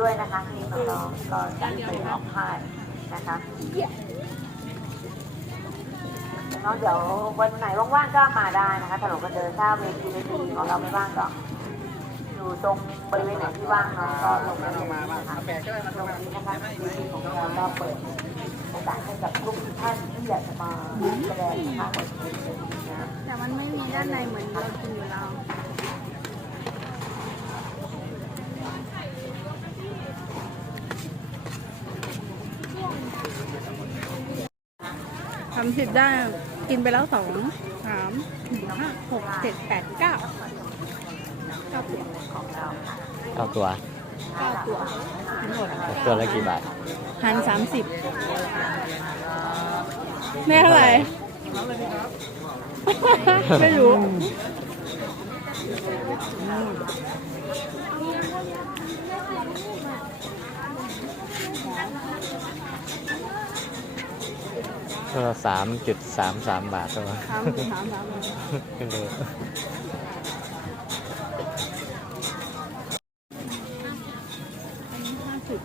ด้วยนะคะที่น้องๆก็จะไปออกค่ายนะคะน้องเดี๋ยววันไหนว่างๆก็มาได้นะคะถนนกันเดินถ้าเวทีเวทีของเราไม่ว่างก็อยู่ตรงบริเวณไหนที่ว่างน้องก็ลงมาลงมานะคะตรงนี้นะคะเวทีของเราก็เปิดโอกาสให้กับทุกท่านที่อยากจะมาแสดงนะคะบนเวทีนะแต่มันไม่มีด้านในเหมือนเรากิน อยู่แล้วทำสิบได้กินไปแล้วสองสามสี่ห้าหกเจ็ดแปดเก้าเก้าตัวของเราค่ะเก้าตัวเก้าตัวทั้งหมดตัวละกี่บาทหันสามสิบแม่เท่าไหร่ ไม่รู้ ตัวละสามจุดสามสามบาทใช่ไหมสามสามสามไม่รู้อันนี้ห้าสิบ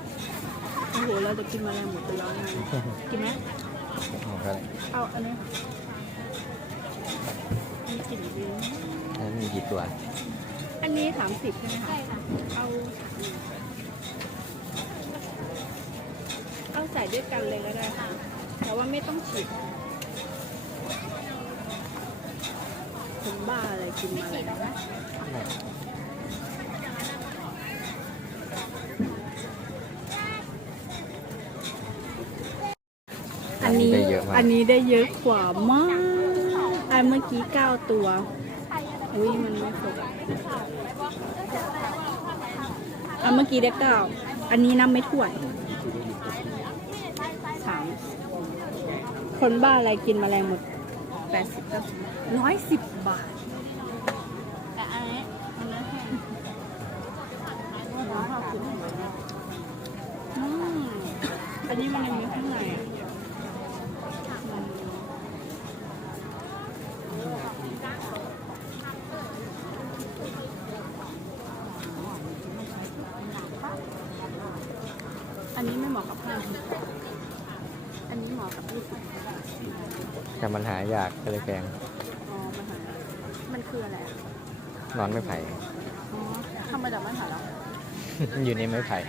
โอ้โหเราจะกินแมลงหมดไปแล้วนะกินไหมเอาอันนี้ค่ะมีกลิ่นดีนะแล้วมีกี่ตัว อันนี้สามสิบใช่ไหมคะเอาเอาใส่ด้วยกันเลยก็ได้ค่ะ แต่ว่าไม่ต้องฉีดผมบ้าอะไรกินมาเลยนะอันนี้ได้เยอะมาก อันนี้ได้เยอะกว่ามาก อันเมื่อกี้เก้าตัว อุ้ยมันไม่ครบอะอันเมื่อกี้ได้เก้า อันนี้นับไม่ถ้วนสาม คนบ้าอะไรกินแมลงหมดแปดสิบร้อยสิบบาท แต่อันนี้อันนี้แพงอืมอันนี้มันยังมีข้างในอะอืมอันนี้ไม่เหมาะกับห้าสิบ อันนี้เหมาะกับยี่สิบแต่มันหายากก็เลยแพงอ๋อมันหามันคืออะไรอะนอนไม่ไผ่ อ๋อทำไมแต่ไม่หาแล้วอยู่ในไม้ไผ่